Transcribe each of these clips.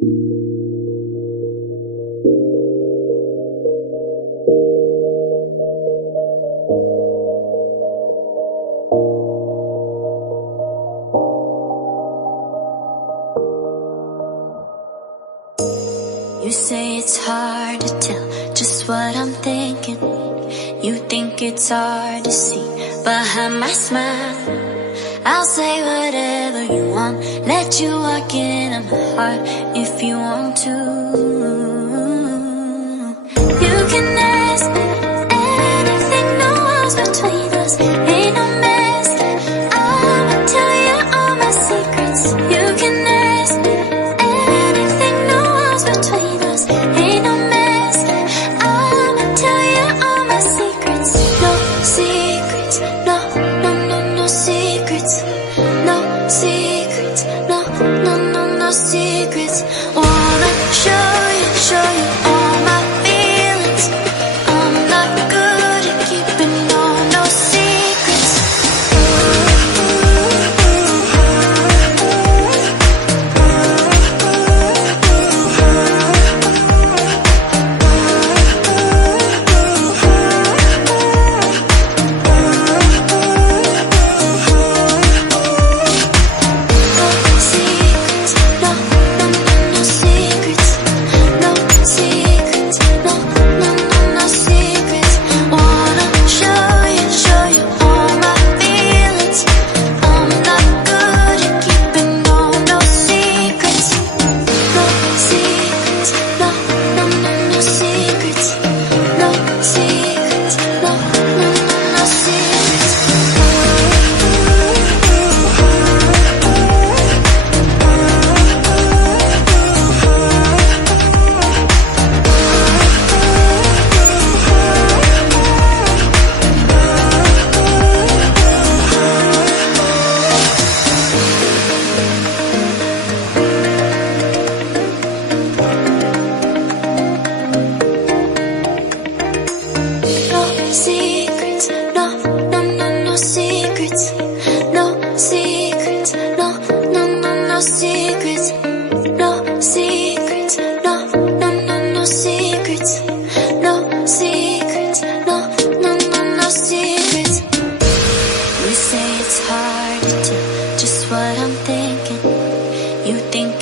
You say it's hard to tell just what I'm thinking. You think it's hard to see behind my smile. I'll say whatever you want, let you walk into my heart if you want to. You can ask me anything, no walls between us, ain't no mess. I'ma tell you all my secrets. You can ask me anything, no walls between us, ain't no mess. I'ma tell you all my secrets. No secrets, no, no, no, no secrets. No secrets, no, no, no, no secrets. Wanna show you all my feelings. I'm not good at keeping no secrets.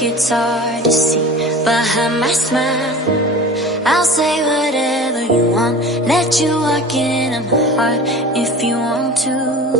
It's hard to see behind my smile. I'll say whatever you want, let you walk into my heart if you want to.